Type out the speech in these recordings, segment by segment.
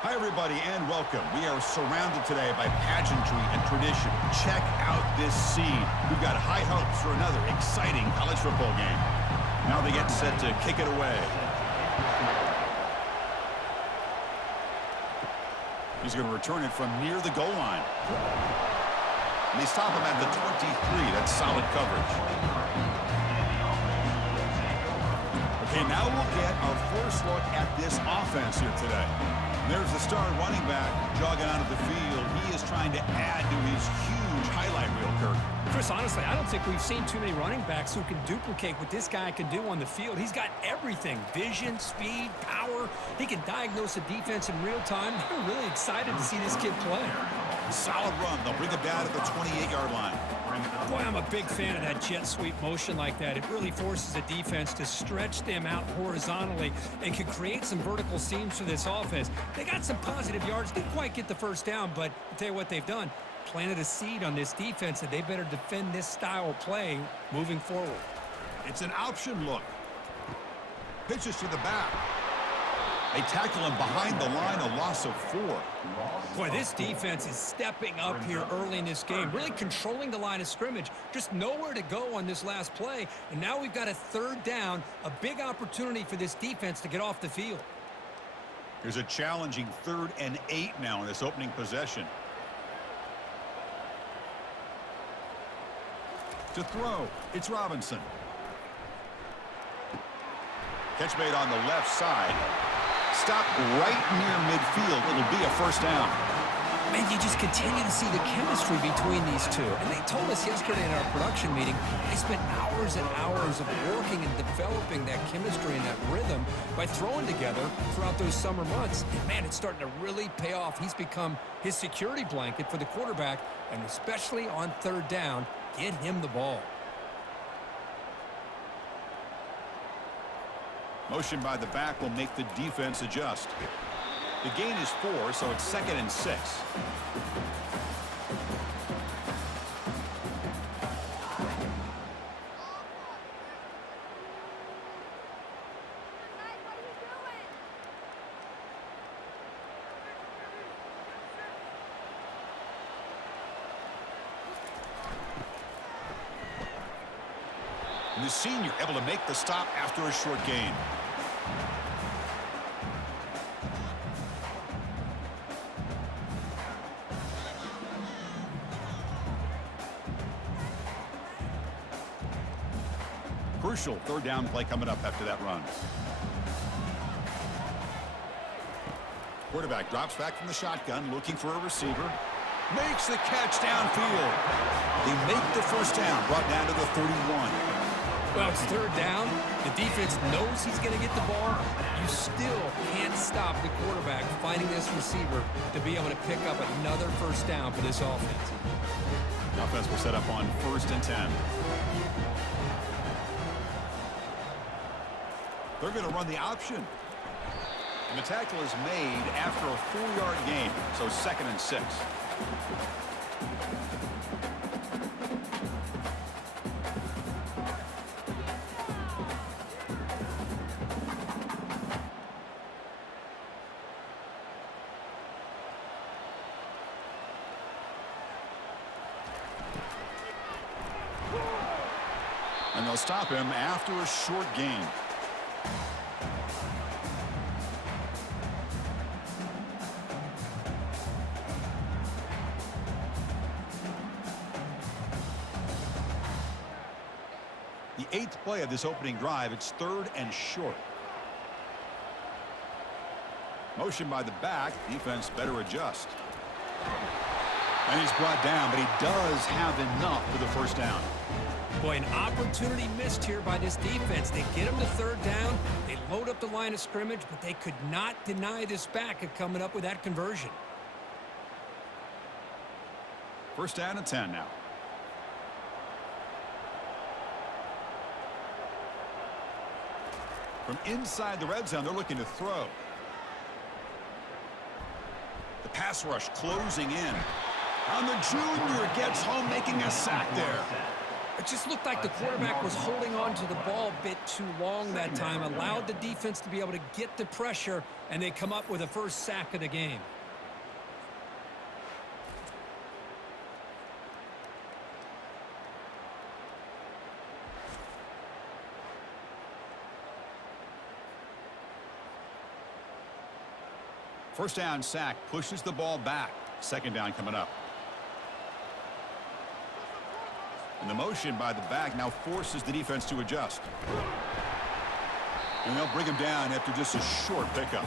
Hi, everybody, and welcome. We are surrounded today by pageantry and tradition. Check out this scene. We've got high hopes for another exciting college football game. Now they get set to kick it away. He's going to return it from near the goal line. And they stop him at the 23. That's solid coverage. Okay, now we'll get our first look at this offense here today. There's the star running back jogging onto the field. He is trying to add to his huge highlight reel, Kirk. Chris, honestly, I don't think we've seen too many running backs who can duplicate what this guy can do on the field. He's got everything: vision, speed, power. He can diagnose a defense in real time. They're really excited to see this kid play. Solid run. They'll bring it down to the 28-yard line. Boy, I'm a big fan of that jet sweep motion like that. It really forces a defense to stretch them out horizontally and can create some vertical seams for this offense. They got some positive yards. Didn't quite get the first down, but I'll tell you what they've done. Planted a seed on this defense that they better defend this style of play moving forward. It's an option look. Pitches to the back. They tackle him behind the line, a loss of 4. Boy, this defense is stepping up here early in this game, really controlling the line of scrimmage. Just nowhere to go on this last play, and now we've got a third down, a big opportunity for this defense to get off the field. Here's a challenging 3rd and 8 now in this opening possession. To throw, it's Robinson. Catch made on the left side. Stop right near midfield. It'll be a first down. Man, you just continue to see the chemistry between these two. And they told us yesterday in our production meeting, they spent hours and hours of working and developing that chemistry and that rhythm by throwing together throughout those summer months. And man, it's starting to really pay off. He's become his security blanket for the quarterback, and especially on 3rd down, get him the ball. Motion by the back will make the defense adjust. The gain is 4, so it's 2nd and 6. And the senior able to make the stop after a short gain. Crucial 3rd down play coming up after that run. Quarterback drops back from the shotgun, looking for a receiver. Makes the catch downfield. They make the first down, brought down to the 31. Well, it's 3rd down. The defense knows he's going to get the ball. You still can't stop the quarterback finding this receiver to be able to pick up another first down for this offense. The offense will set up on 1st and 10. They're going to run the option. And the tackle is made after a 4-yard gain, so 2nd and 6. And they'll stop him after a short gain. The 8th play of this opening drive, it's 3rd and short. Motion by the back, defense better adjust. And he's brought down, but he does have enough for the first down. Boy, an opportunity missed here by this defense. They get him to 3rd down. They load up the line of scrimmage, but they could not deny this back of coming up with that conversion. 1st down and 10 now. From inside the red zone, they're looking to throw. The pass rush closing in. And the junior gets home, making a sack there. It just looked like the quarterback was holding on to the ball a bit too long that time, allowed the defense to be able to get the pressure, and they come up with a first sack of the game. First down sack pushes the ball back. Second down coming up. And the motion by the back now forces the defense to adjust. And they'll bring him down after just a short pickup.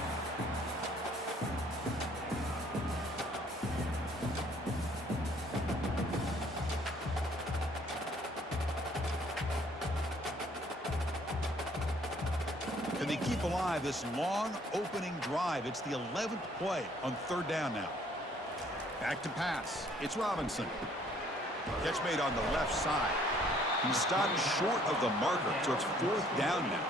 And they keep alive this long opening drive. It's the 11th play on third down now. Back to pass. It's Robinson. Catch made on the left side. He stopped short of the marker, so it's fourth down now.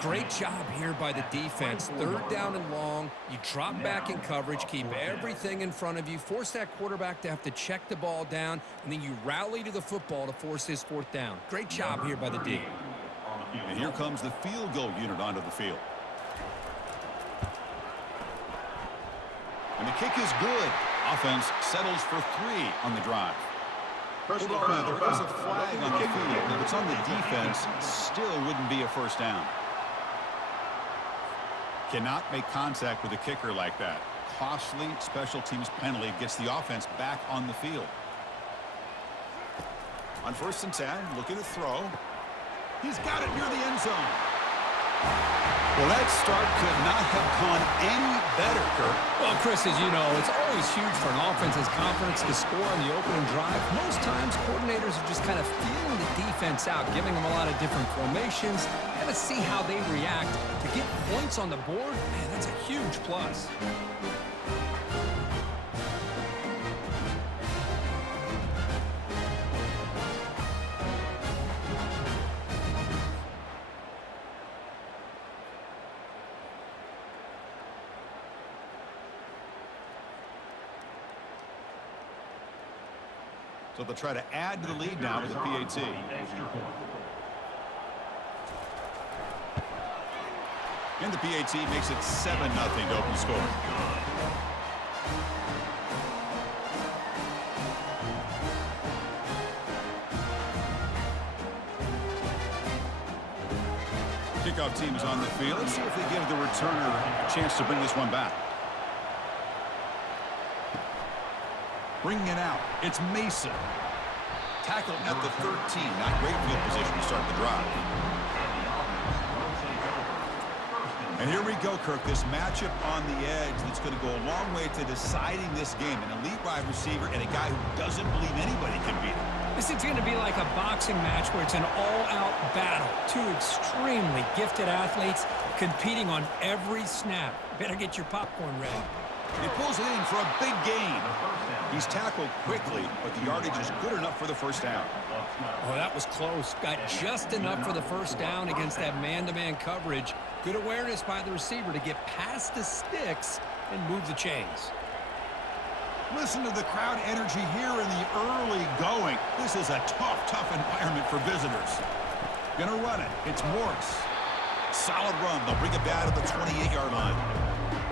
Great job here by the defense. Third down and long. You drop back in coverage, keep everything in front of you, force that quarterback to have to check the ball down, and then you rally to the football to force his fourth down. Great job here by the D. And here comes the field goal unit onto the field. And the kick is good. Offense settles for 3 on the drive. There is a flag on the field. If it's on the defense, still wouldn't be a first down. Cannot make contact with a kicker like that. Costly special teams penalty gets the offense back on the field. On 1st and 10, looking to throw. He's got it near the end zone. Well, that start could not have gone any better, Kirk. Well, Chris, as you know, it's always huge for an offense's confidence to score on the opening drive. Most times, coordinators are just kind of feeling the defense out, giving them a lot of different formations, kind of see how they react. To get points on the board, man, that's a huge plus. So they'll try to add to the lead now with the PAT. And the PAT makes it 7-0 to open score. Kickoff team is on the field. Let's see if they give the returner a chance to bring this one back. Bringing it out, it's Mason. Tackled at the 13. Not great field position to start the drive. And here we go, Kirk. This matchup on the edge that's going to go a long way to deciding this game. An elite wide receiver and a guy who doesn't believe anybody can beat him. This is going to be like a boxing match where it's an all-out battle. Two extremely gifted athletes competing on every snap. Better get your popcorn ready. He pulls it in for a big gain. He's tackled quickly, but the yardage is good enough for the first down. Oh, that was close. Got just enough for the first down against that man-to-man coverage. Good awareness by the receiver to get past the sticks and move the chains. Listen to the crowd energy here in the early going. This is a tough environment for visitors. Gonna run it. It's Morris. Solid run. They'll bring it down to the 28-yard line.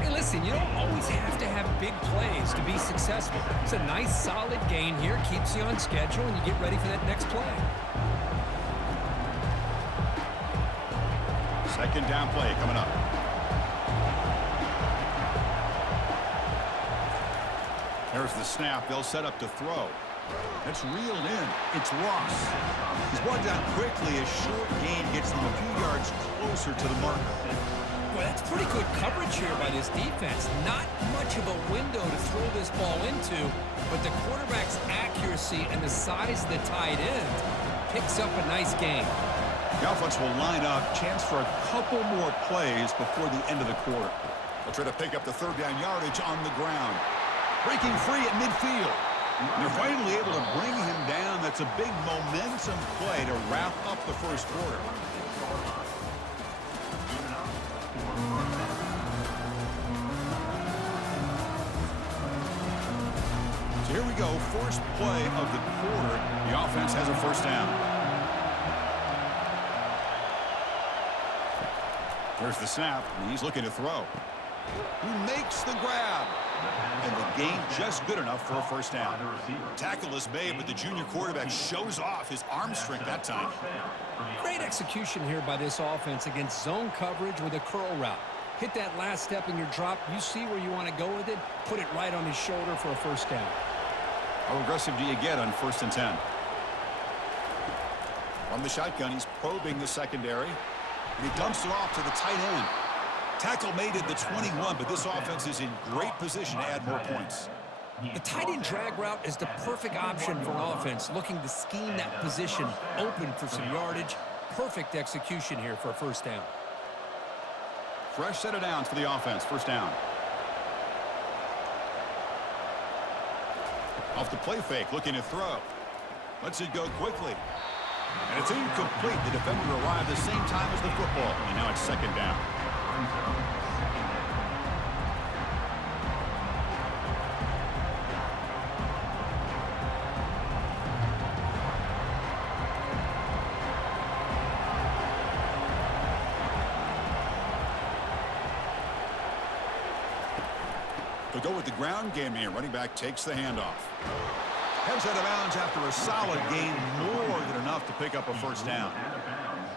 Hey, listen, you don't always have to have big plays to be successful. It's a nice, solid gain here. Keeps you on schedule, and you get ready for that next play. Second down play coming up. There's the snap. They'll set up to throw. That's reeled in. It's Ross. He's brought down quickly. A short gain gets them a few yards closer to the marker. Well, that's pretty good coverage here by this defense. Not much of a window to throw this ball into, but the quarterback's accuracy and the size of the tight end picks up a nice gain. The offense will line up. Chance for a couple more plays before the end of the quarter. They'll try to pick up the third down yardage on the ground. Breaking free at midfield. And they're finally able to bring him down. That's a big momentum play to wrap up the first quarter. So here we go, first play of the quarter. The offense has a first down. There's the snap, and he's looking to throw. He makes the grab. And the gain just good enough for a first down. Tackle is made, but the junior quarterback shows off his arm strength that time. Great execution here by this offense against zone coverage with a curl route. Hit that last step in your drop. You see where you want to go with it. Put it right on his shoulder for a first down. How aggressive do you get on 1st and 10? From the shotgun, he's probing the secondary. And he dumps it off to the tight end. Tackle made at the 21, but this offense is in great position to add more points. The tight end drag route is the perfect option for an offense looking to scheme that position open for some yardage. Perfect execution here for a first down. Fresh set of downs for the offense. First down. Off the play fake, looking to throw. Lets it go quickly. And it's incomplete. The defender arrived the same time as the football. And now it's second down. They'll go with the ground game here. Running back takes the handoff. Heads out of bounds after a solid gain, more than enough to pick up a first down.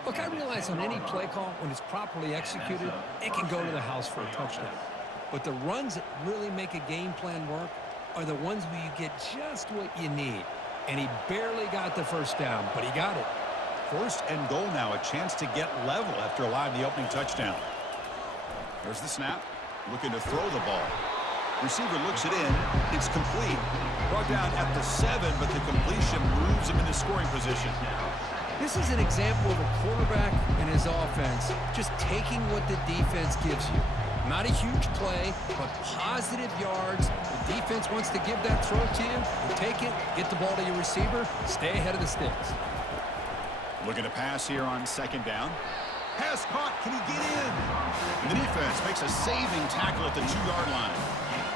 Look, I realize on any play call, when it's properly executed, it can go to the house for a touchdown. But the runs that really make a game plan work are the ones where you get just what you need. And he barely got the first down, but he got it. 1st and goal now, a chance to get level after allowing the opening touchdown. There's the snap, looking to throw the ball. Receiver looks it in. It's complete. Brought down at the 7, but the completion moves him into scoring position. This is an example of a quarterback and his offense just taking what the defense gives you. Not a huge play, but positive yards. The defense wants to give that throw to you. You take it, get the ball to your receiver, stay ahead of the sticks. Looking to pass here on 2nd down. Pass caught. Can he get in? And the defense makes a saving tackle at the 2-yard line.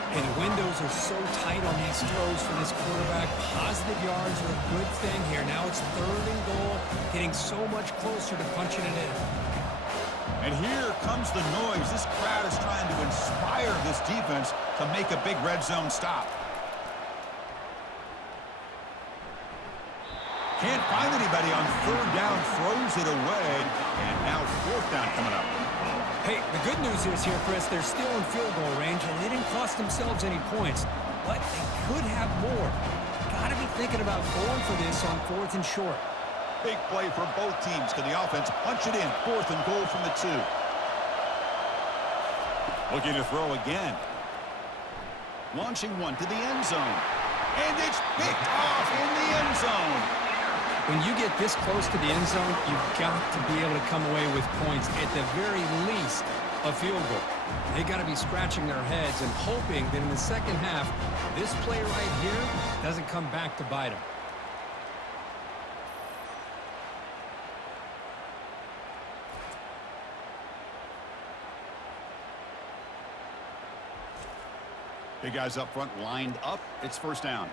And the windows are so tight on these throws for this quarterback. Positive yards are a good thing here. Now it's 3rd and goal, getting so much closer to punching it in. And here comes the noise. This crowd is trying to inspire this defense to make a big red zone stop. Can't find anybody on 3rd down, throws it away, and now 4th down coming up. Hey, the good news is here, Chris, they're still in field goal range, and they didn't cost themselves any points, but they could have more. Got to be thinking about going for this on 4th and short. Big play for both teams. Can the offense punch it in? 4th and goal from the 2. Looking to throw again. Launching one to the end zone. And it's picked off in the end zone. When you get this close to the end zone, you've got to be able to come away with points, at the very least, a field goal. They got to be scratching their heads and hoping that in the second half, this play right here doesn't come back to bite them. Big guys up front lined up. It's first down.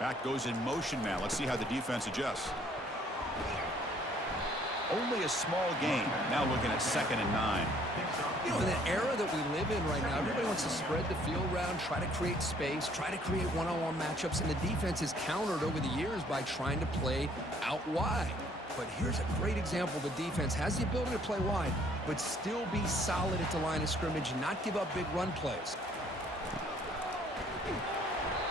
Back goes in motion now. Let's see how the defense adjusts. Only a small gain. Now looking at 2nd and 9. You know, in the era that we live in right now, everybody wants to spread the field around, try to create space, try to create one-on-one matchups, and the defense is countered over the years by trying to play out wide. But here's a great example. The defense has the ability to play wide, but still be solid at the line of scrimmage and not give up big run plays.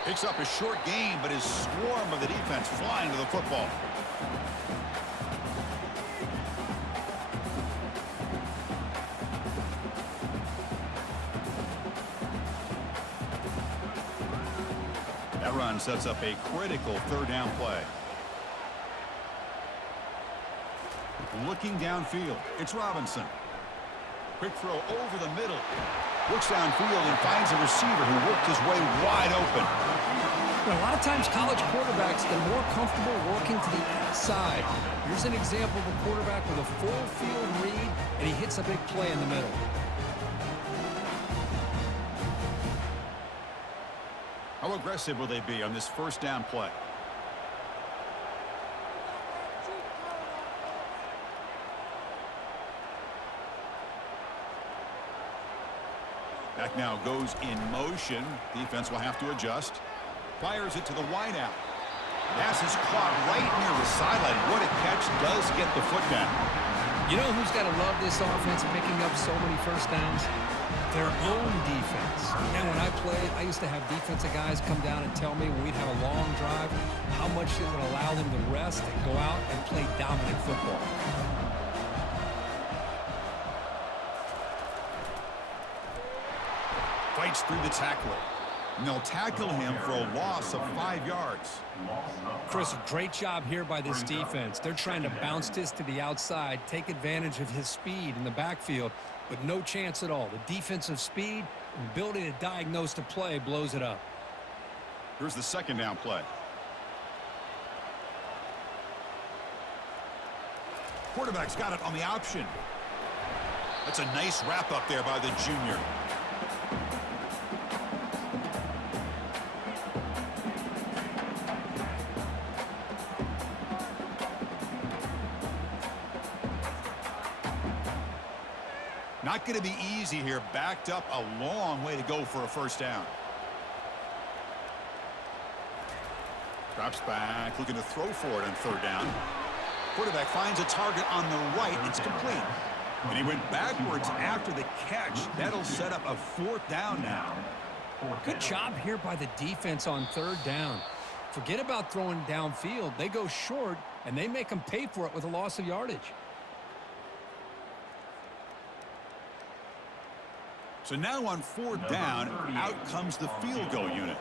Picks up a short gain, but his swarm of the defense flying to the football. That run sets up a critical 3rd down play. Looking downfield, it's Robinson. Quick throw over the middle. Looks downfield and finds a receiver who worked his way wide open. You know, a lot of times college quarterbacks get more comfortable working to the outside. Here's an example of a quarterback with a full field read, and he hits a big play in the middle. How aggressive will they be on this first down play? Back now goes in motion. Defense will have to adjust. Fires it to the wideout. Pass is caught right near the sideline. What a catch. Does get the foot down. You know who's got to love this offense picking up so many first downs? Their own defense. And when I played, I used to have defensive guys come down and tell me when we'd have a long drive how much it would allow them to rest and go out and play dominant football. Fights through the tackler. And they'll tackle him for a loss of 5 yards. Chris, a great job here by this defense. They're trying to bounce this to the outside, take advantage of his speed in the backfield, but no chance at all. The defensive speed and ability to diagnose the play blows it up. Here's the second down play. Quarterback's got it on the option. That's a nice wrap up there by the junior. Not going to be easy here. Backed up a long way to go for a first down. Drops back, looking to throw for it on third down. Quarterback finds a target on the right. It's complete. And he went backwards after the catch. That'll set up a fourth down now. Good job here by the defense on third down. Forget about throwing downfield. They go short, and they make them pay for it with a loss of yardage. So now on fourth down, out comes the field goal unit.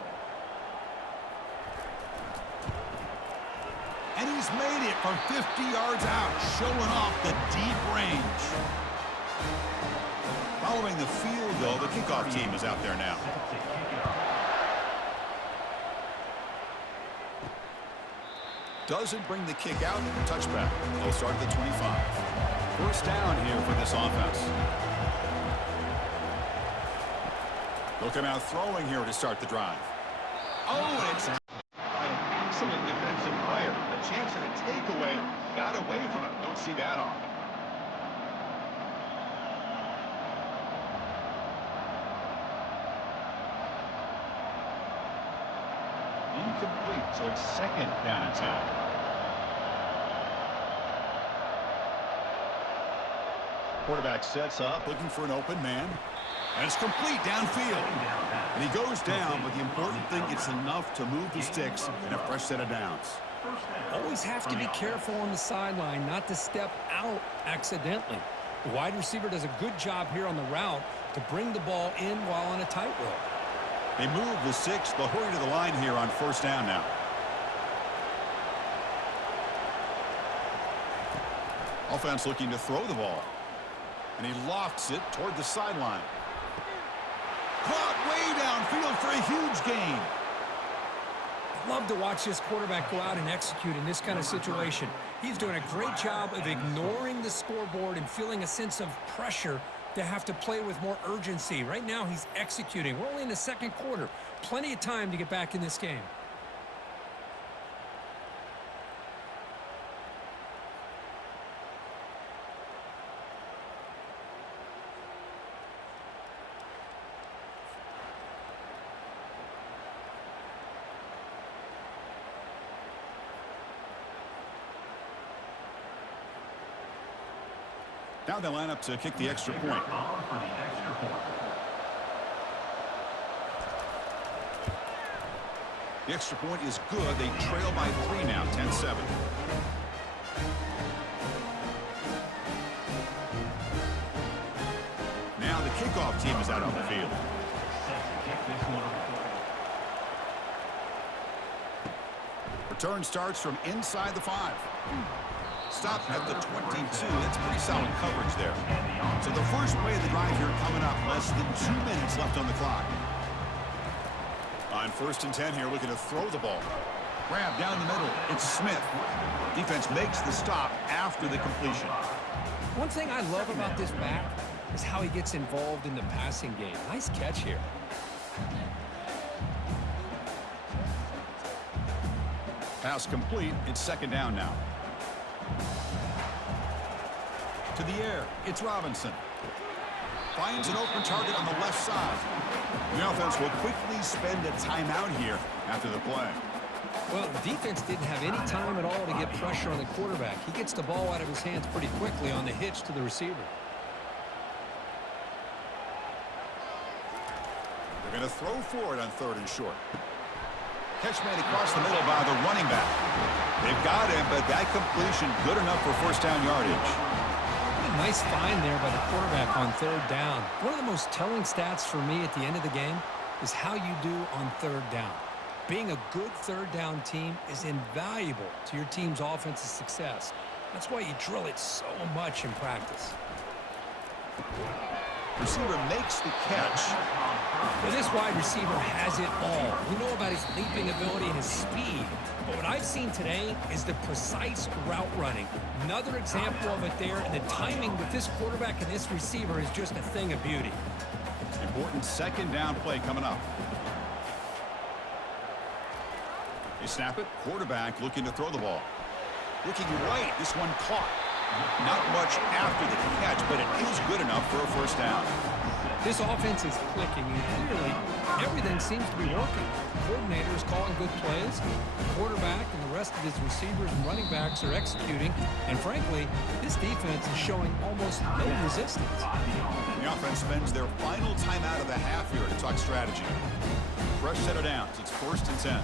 And he's made it from 50 yards out, showing off the deep range. Following the field goal, the kickoff team is out there now. Doesn't bring the kick out. Touchback. They'll start at the 25. First down here for this offense. They'll come out throwing here to start the drive. Oh, and it's an excellent defensive player. A chance at a takeaway. Got away from it. Don't see that on. Incomplete, so it's second down and 10. Quarterback sets up, looking for an open man. And it's complete downfield. And he goes down, but the important thing, it's enough to move the sticks and a fresh set of downs. Always have to be careful on the sideline not to step out accidentally. The wide receiver does a good job here on the route to bring the ball in while on a tightrope. They move the six. They'll hurry to the line here on first down now. Offense looking to throw the ball. And he lofts it toward the sideline. Caught way downfield for a huge gain. I love to watch this quarterback go out and execute in this kind of situation. He's doing a great job of ignoring the scoreboard and feeling a sense of pressure to have to play with more urgency. Right now, he's executing. We're only in the second quarter. Plenty of time to get back in this game. Now they line up to kick the extra point. The extra point is good. They trail by 3 now, 10-7. Now the kickoff team is out on the field. Return starts from inside the 5. Stop at the 22. That's pretty solid coverage there. So the first play of the drive here coming up. Less than 2 minutes left on the clock. On 1st and 10 here, looking to throw the ball. Grab down the middle. It's Smith. Defense makes the stop after the completion. One thing I love about this back is how he gets involved in the passing game. Nice catch here. Pass complete. It's second down now. To the air. It's Robinson. Finds an open target on the left side. The offense will quickly spend a timeout here after the play. Well, the defense didn't have any time at all to get pressure on the quarterback. He gets the ball out of his hands pretty quickly on the hitch to the receiver. They're going to throw for it on 3rd and short. Catch made across the middle by the running back. They've got him, but that completion good enough for first down yardage. What a nice find there by the quarterback on 3rd down. One of the most telling stats for me at the end of the game is how you do on 3rd down. Being a good 3rd down team is invaluable to your team's offensive success. That's why you drill it so much in practice. Receiver makes the catch. Well, this wide receiver has it all. We know about his leaping ability and his speed. But what I've seen today is the precise route running. Another example of it there, and the timing with this quarterback and this receiver is just a thing of beauty. Important second down play coming up. They snap it. Quarterback looking to throw the ball. Looking right. This one caught. Not much after the catch, but it is good enough for a first down. This offense is clicking, and clearly everything seems to be working. The coordinator is calling good plays. The quarterback and the rest of his receivers and running backs are executing. And frankly, this defense is showing almost no resistance. The offense spends their final timeout of the half here to talk strategy. Fresh set of downs. It's 1st and 10.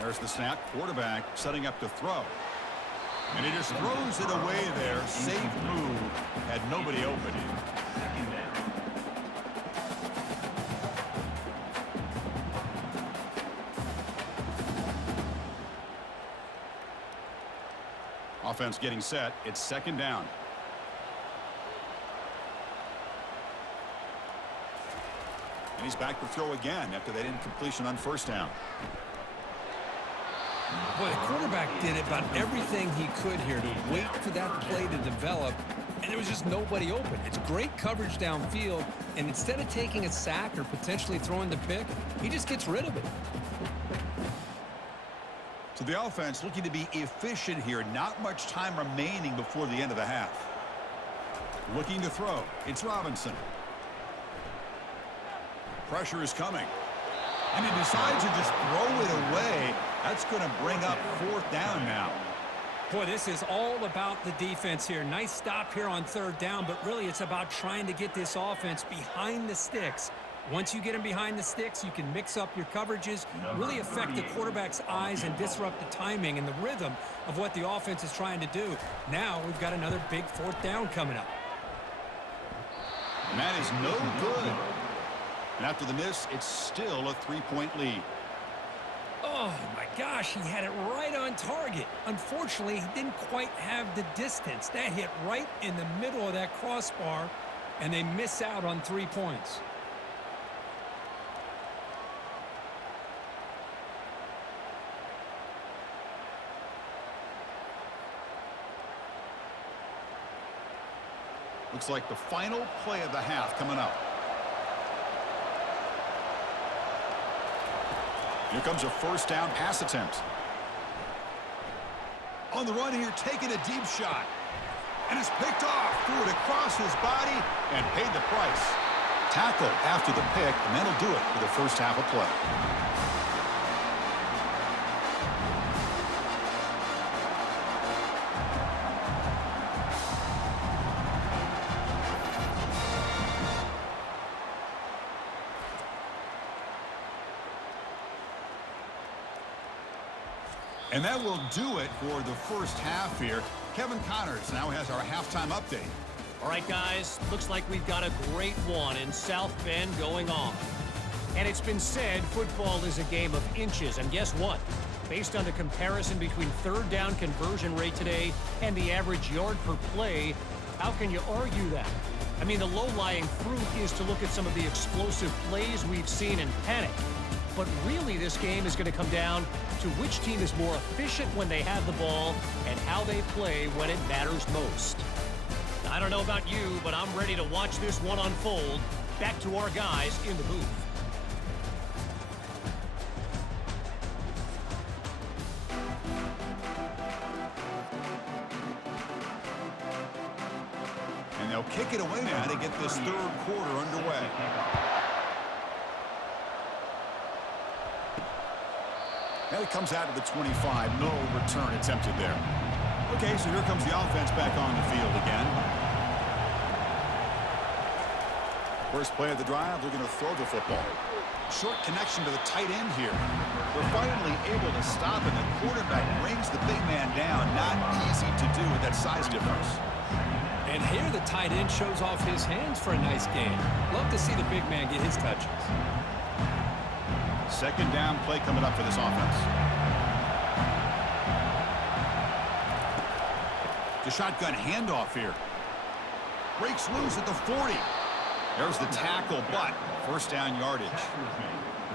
There's the snap. Quarterback setting up to throw. And he just throws it away there. Safe move. Had nobody open. Offense getting set. It's second down. And he's back to throw again after that incompletion on first down. Boy, the quarterback did about everything he could here to wait for that play to develop, and there was just nobody open. It's great coverage downfield, and instead of taking a sack or potentially throwing the pick, he just gets rid of it. So the offense looking to be efficient here. Not much time remaining before the end of the half. Looking to throw. It's Robinson. Pressure is coming. And he decides to just throw it away. That's going to bring up 4th down now. Boy, this is all about the defense here. Nice stop here on 3rd down, but really it's about trying to get this offense behind the sticks. Once you get them behind the sticks, you can mix up your coverages, really affect the quarterback's eyes and disrupt the timing and the rhythm of what the offense is trying to do. Now we've got another big 4th down coming up. And that is no good. And after the miss, it's still a 3-point lead. Oh, my gosh, he had it right on target. Unfortunately, he didn't quite have the distance. That hit right in the middle of that crossbar, and they miss out on 3 points. Looks like the final play of the half coming up. Here comes a first down pass attempt. On the run here, taking a deep shot. And it's picked off. Threw it across his body and paid the price. Tackle after the pick, and that'll do it for the first half of play. And that will do it for the first half here. Kevin Connors now has our halftime update. All right, guys, looks like we've got a great one in South Bend going on. And it's been said football is a game of inches. And guess what? Based on the comparison between 3rd down conversion rate today and the average yard per play, how can you argue that? I mean, the low-lying fruit is to look at some of the explosive plays we've seen in panic. But really, this game is going to come down to which team is more efficient when they have the ball and how they play when it matters most. I don't know about you, but I'm ready to watch this one unfold. Back to our guys in the booth. And they'll kick it away now to get this third quarter underway. And it comes out to the 25. No return attempted there. Okay, so here comes the offense back on the field again. First play of the drive, they're going to throw the football. Short connection to the tight end here. They're finally able to stop it. The quarterback brings the big man down. Not easy to do with that size difference. And here the tight end shows off his hands for a nice game. Love to see the big man get his touches. Second down play coming up for this offense. The shotgun handoff here. Breaks loose at the 40. There's the tackle, but first down yardage.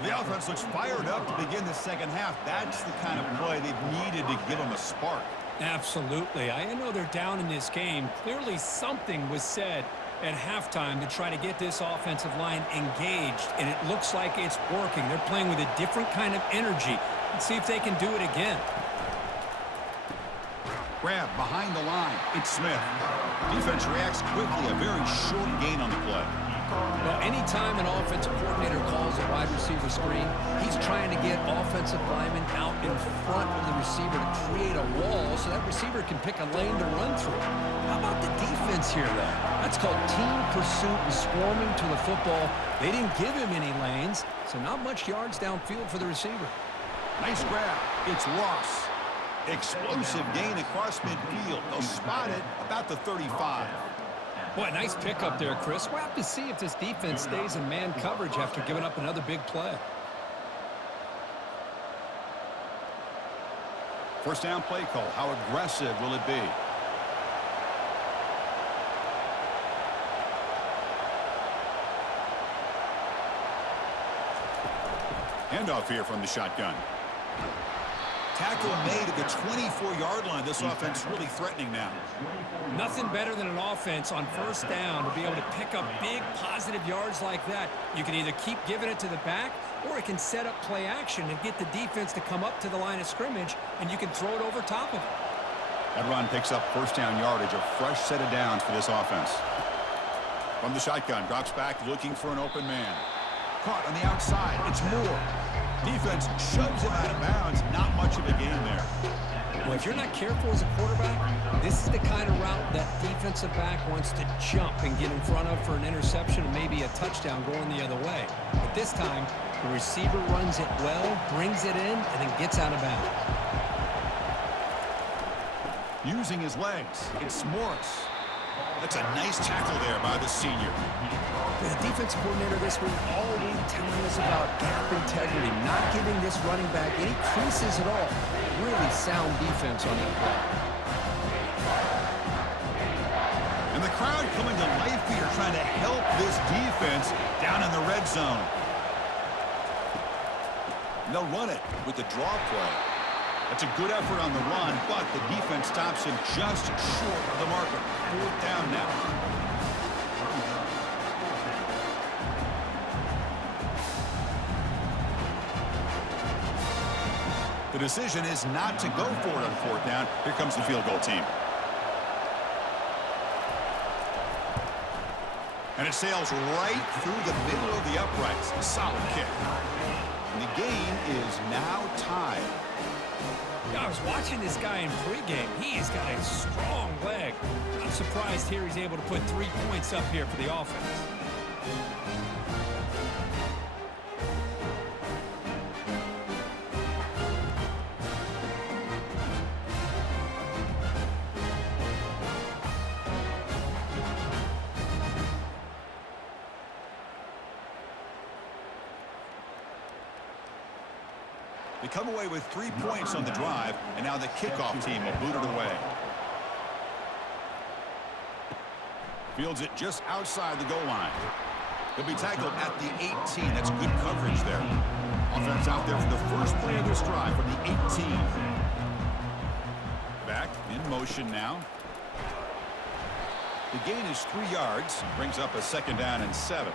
The offense looks fired up to begin the second half. That's the kind of play they've needed to give them a spark. Absolutely. I know they're down in this game. Clearly something was said at halftime to try to get this offensive line engaged, and it looks like it's working. They're playing with a different kind of energy. Let's see if they can do it again. Grab behind the line. It's Smith. Defense reacts quickly. A very short gain on the play. Well, anytime an offensive coordinator calls a wide receiver screen, he's trying to get offensive linemen out in front of the receiver to create a wall so that receiver can pick a lane to run through. How about the defense here, though? That's called team pursuit and swarming to the football. They didn't give him any lanes, so not much yards downfield for the receiver. Nice grab. It's Ross. Explosive gain across midfield. They'll spot it about the 35. Boy, nice pickup there, Chris. We'll have to see if this defense stays in man coverage after giving up another big play. First down play call. How aggressive will it be? Handoff here from the shotgun. Tackle made at the 24-yard line. This offense really threatening now. Nothing better than an offense on first down to be able to pick up big positive yards like that. You can either keep giving it to the back, or it can set up play action and get the defense to come up to the line of scrimmage, and you can throw it over top of it. That run picks up first down yardage, a fresh set of downs for this offense. From the shotgun, drops back looking for an open man. Caught on the outside. It's Moore. Defense shoves him out of bounds. Not much of a gain there. Well, if you're not careful as a quarterback, this is the kind of route that defensive back wants to jump and get in front of for an interception and maybe a touchdown going the other way. But this time, the receiver runs it well, brings it in, and then gets out of bounds. Using his legs, it's Morris. That's a nice tackle there by the senior. The defensive coordinator this week always telling us about gap integrity, not giving this running back any creases at all. Really sound defense on that play. And the crowd coming to life here, trying to help this defense down in the red zone. And they'll run it with the draw play. That's a good effort on the run, but the defense stops him just short of the marker. Fourth down now. The decision is not to go for it on fourth down. Here comes the field goal team. And it sails right through the middle of the uprights. A solid kick. And the game is now tied. I was watching this guy in pregame. He has got a strong leg. I'm surprised here he's able to put 3 points up here for the offense. They come away with 3 points on the drive, and now the kickoff team will boot it away. Fields it just outside the goal line. He'll be tackled at the 18. That's good coverage there. Offense out there for the first play of this drive from the 18. Back in motion now. The gain is 3 yards. Brings up a second down and 7.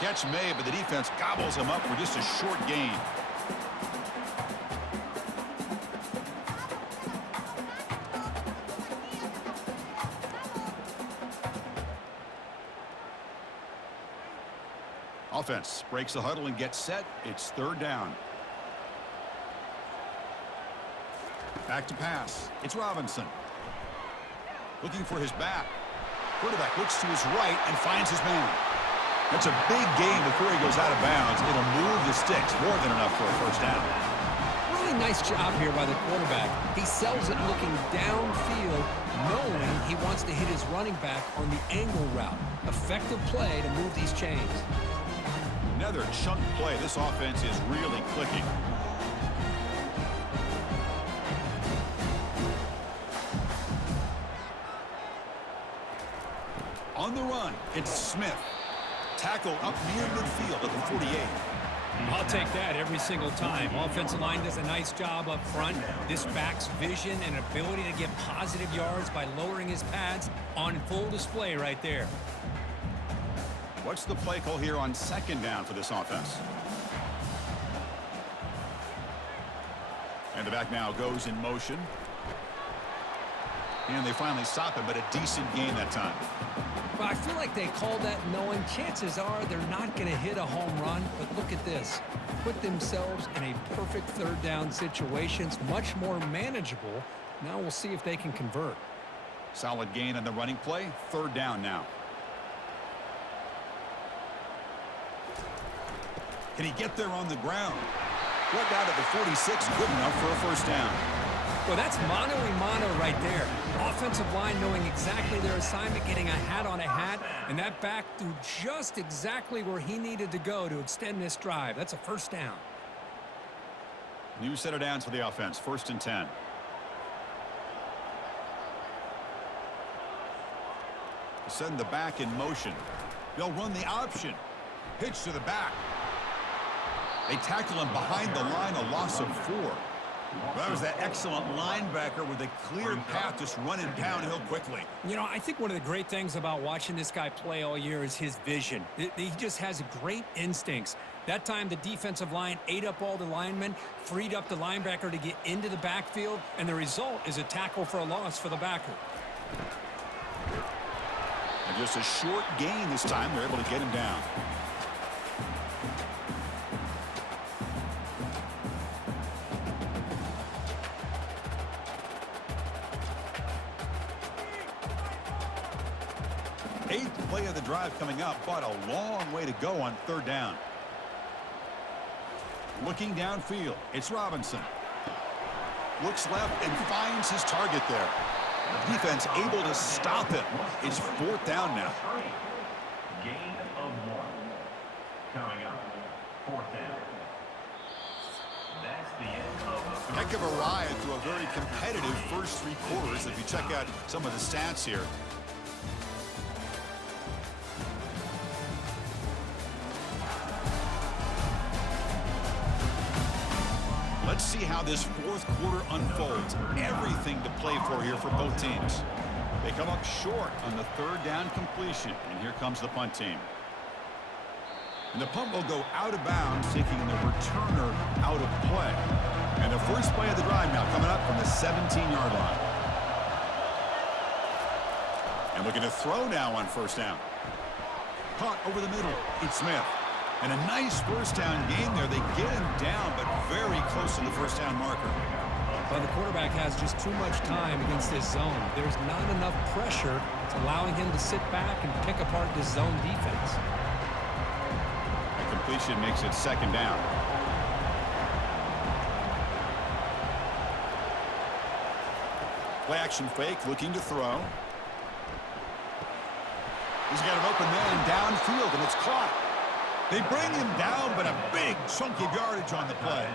Catch made, but the defense gobbles him up for just a short gain. Offense breaks the huddle and gets set. It's third down. Back to pass. It's Robinson. Looking for his back. Quarterback looks to his right and finds his man. That's a big gain before he goes out of bounds. It'll move the sticks, more than enough for a first down. Really nice job here by the quarterback. He sells it looking downfield, knowing he wants to hit his running back on the angle route. Effective play to move these chains. Another chunk play. This offense is really clicking. On the run, it's Smith. Tackle up near midfield at the 48. I'll take that every single time. Offensive line does a nice job up front. This back's vision and ability to get positive yards by lowering his pads on full display right there. What's the play call here on second down for this offense? And the back now goes in motion. And they finally stop him, but a decent gain that time. Well, I feel like they called that knowing chances are they're not going to hit a home run. But look at this. Put themselves in a perfect third down situation. It's much more manageable. Now we'll see if they can convert. Solid gain on the running play. Third down now. Can he get there on the ground? Brought down at the 46, good enough for a first down. Well, that's mano-a-mano right there. Offensive line knowing exactly their assignment, getting a hat on a hat, and that back threw just exactly where he needed to go to extend this drive. That's a first down. New set of downs for the offense. First and 10. Send the back in motion. They'll run the option. Pitch to the back. They tackle him behind the line, a loss of 4. That was that excellent linebacker with a clear path just running downhill quickly. You know, I think one of the great things about watching this guy play all year is his vision. He just has great instincts. That time, the defensive line ate up all the linemen, freed up the linebacker to get into the backfield, and the result is a tackle for a loss for the backer. And just a short gain this time. They're able to get him down. Eighth play of the drive coming up, but a long way to go on third down. Looking downfield, it's Robinson. Looks left and finds his target there. Defense able to stop him. It's fourth down now. Gain of 1. Coming up, fourth down. That's the end of the Heck of a ride through a very competitive first 3 quarters if you check out some of the stats here. Let's see how this fourth quarter unfolds. Everything to play for here for both teams. They come up short on the third down completion, and here comes the punt team. And the punt will go out of bounds, taking the returner out of play. And the first play of the drive now coming up from the 17-yard line. And looking to throw now on first down. Caught over the middle. It's Smith. And a nice first down gain there. They get him down, but very close to the first down marker. But the quarterback has just too much time against this zone. There's not enough pressure to allowing him to sit back and pick apart this zone defense. A completion makes it second down. Play action fake, looking to throw. He's got an open man downfield, and it's caught. They bring him down, but a big chunk of yardage on the play.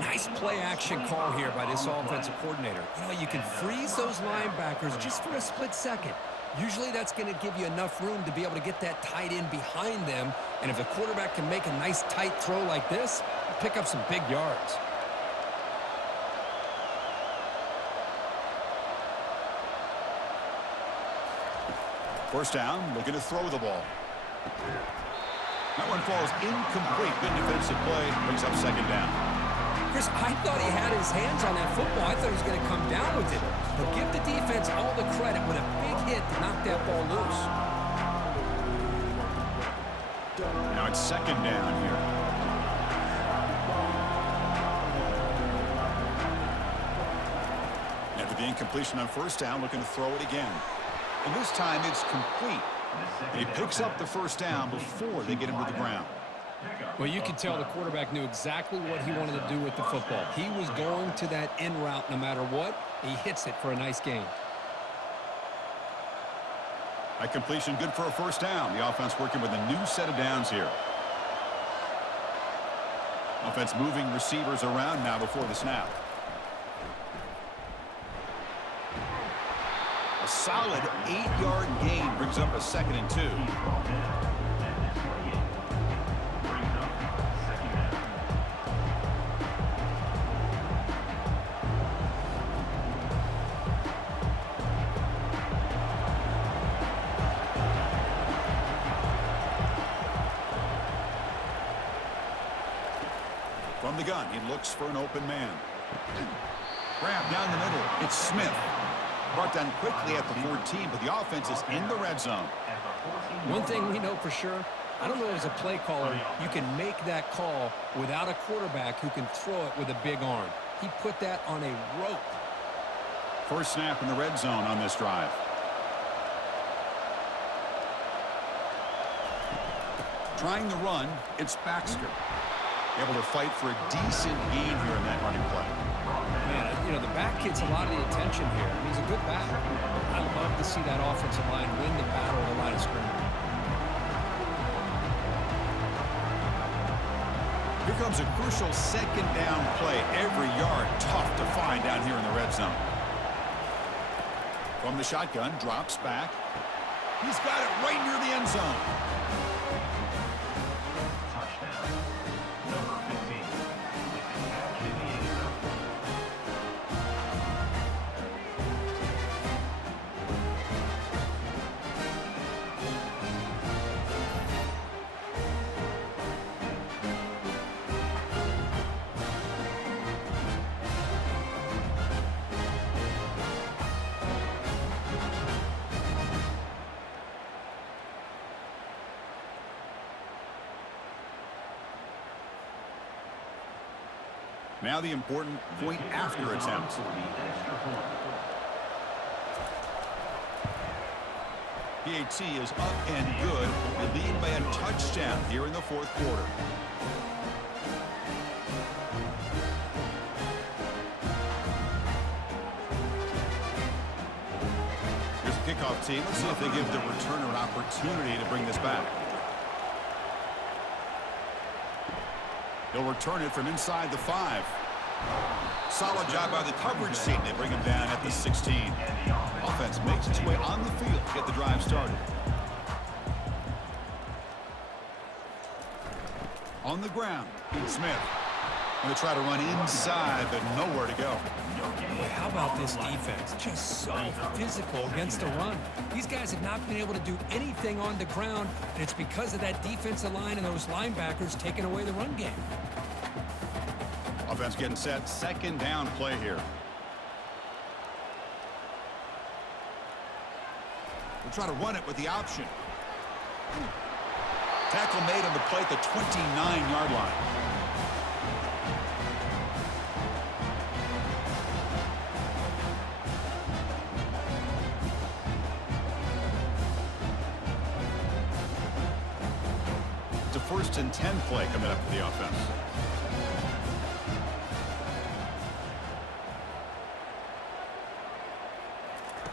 Nice play action call here by this offensive coordinator. You know, you can freeze those linebackers just for a split second. Usually that's going to give you enough room to be able to get that tight end behind them. And if the quarterback can make a nice tight throw like this, pick up some big yards. First down, looking to throw the ball. That one falls incomplete. Good defensive play. Brings up second down. Chris, I thought he had his hands on that football. I thought he was going to come down with it. But give the defense all the credit with a big hit to knock that ball loose. Now it's second down here. After the incompletion on first down, looking to throw it again. And this time it's complete. And he picks up the first down before they get him to the ground. Well, you could tell the quarterback knew exactly what he wanted to do with the football. He was going to that in route no matter what. He hits it for a nice gain. That completion good for a first down. The offense working with a new set of downs here. Offense moving receivers around now before the snap. A solid 8-yard gain brings up a 2nd and 2. From the gun, he looks for an open man. Grab down the middle. It's Smith. Brought down quickly at the 14, but the offense is in the red zone. One thing we know for sure, I don't know as a play caller, you can make that call without a quarterback who can throw it with a big arm. He put that on a rope. First snap in the red zone on this drive. Trying to run, it's Baxter. Able to fight for a decent gain here in that running play. Man, you know, the back gets a lot of the attention here. I mean, he's a good back. I love to see that offensive line win the battle at the line of scrimmage. Here comes a crucial second down play. Every yard tough to find down here in the red zone. From the shotgun, drops back. He's got it right near the end zone. Now the important point after attempt. PAT is up and good. They lead by a touchdown here in the fourth quarter. Here's the kickoff team. Let's see if they give the returner an opportunity to bring this back. He'll return it from inside the 5. Solid job by the coverage team. They bring him down at the 16. Offense makes its way on the field to get the drive started. On the ground, Smith. Going to try to run inside, but nowhere to go. Boy, how about this defense? Just so physical against the run. These guys have not been able to do anything on the ground, and it's because of that defensive line and those linebackers taking away the run game. Offense getting set. Second down play here. We'll try to run it with the option. Tackle made on the play at the 29-yard line. It's a 1st and 10 play coming up for the offense.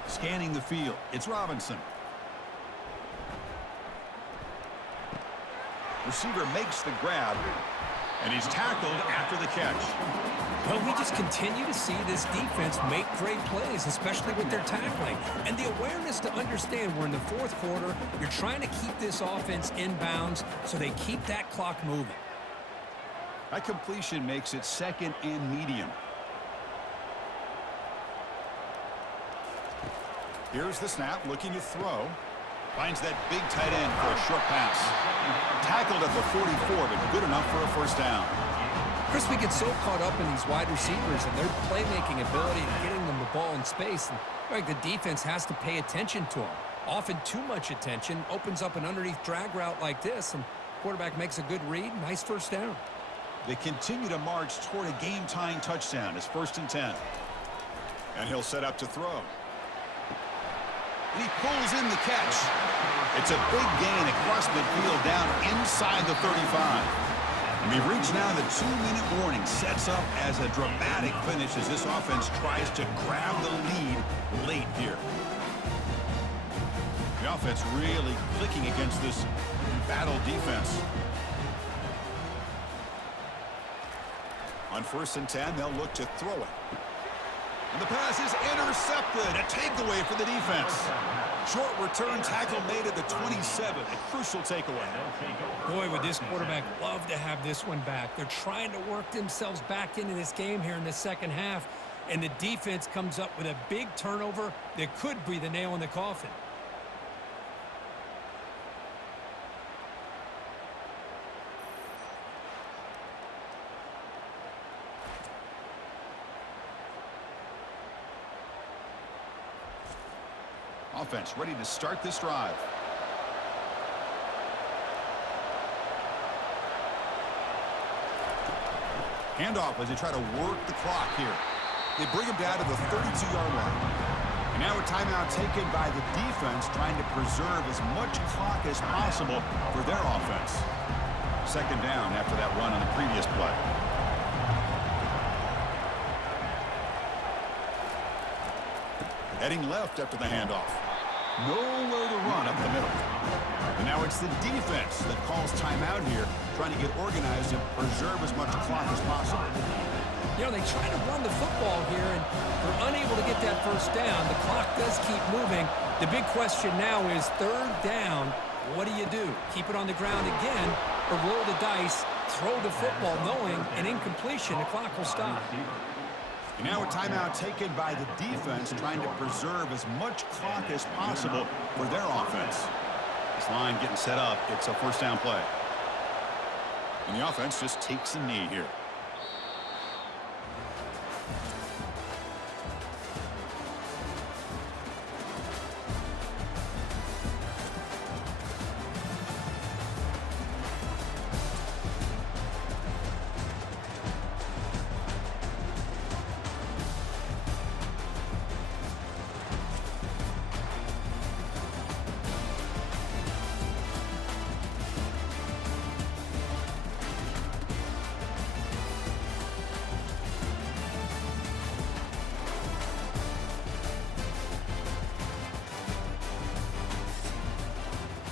Scanning the field, it's Robinson. Receiver makes the grab. And he's tackled after the catch. Well, we just continue to see this defense make great plays, especially with their tackling. And the awareness to understand we're in the fourth quarter, you're trying to keep this offense in bounds so they keep that clock moving. That completion makes it second and medium. Here's the snap, looking to throw. Finds that big tight end for a short pass. Tackled at the 44, but good enough for a first down. Chris, we get so caught up in these wide receivers and their playmaking ability and getting them the ball in space. And like, the defense has to pay attention to them. Often too much attention opens up an underneath drag route like this, and quarterback makes a good read. Nice first down. They continue to march toward a game-tying touchdown. It's 1st and 10. And he'll set up to throw. And he pulls in the catch. It's a big gain across midfield down inside the 35. And we've reached now the 2-minute warning. Sets up as a dramatic finish as this offense tries to grab the lead late here. The offense really clicking against this embattled defense. On 1st and 10, they'll look to throw it. And the pass is intercepted. A takeaway for the defense. Short return tackle made at the 27. A crucial takeaway. Boy, would this quarterback love to have this one back. They're trying to work themselves back into this game here in the second half. And the defense comes up with a big turnover that could be the nail in the coffin. Offense ready to start this drive. Handoff as they try to work the clock here. They bring him down to the 32-yard line. And now a timeout taken by the defense trying to preserve as much clock as possible for their offense. 2nd down after that run on the previous play. Heading left after the handoff. Nowhere to run up the middle. And now it's the defense that calls timeout here, trying to get organized and preserve as much clock as possible. You know, they try to run the football here, and they're unable to get that first down. The clock does keep moving. The big question now is 3rd down. What do you do? Keep it on the ground again, or roll the dice, throw the football, knowing an incompletion, the clock will stop. And now a timeout taken by the defense, trying to preserve as much clock as possible for their offense. This line getting set up. It's a 1st down play. And the offense just takes a knee here.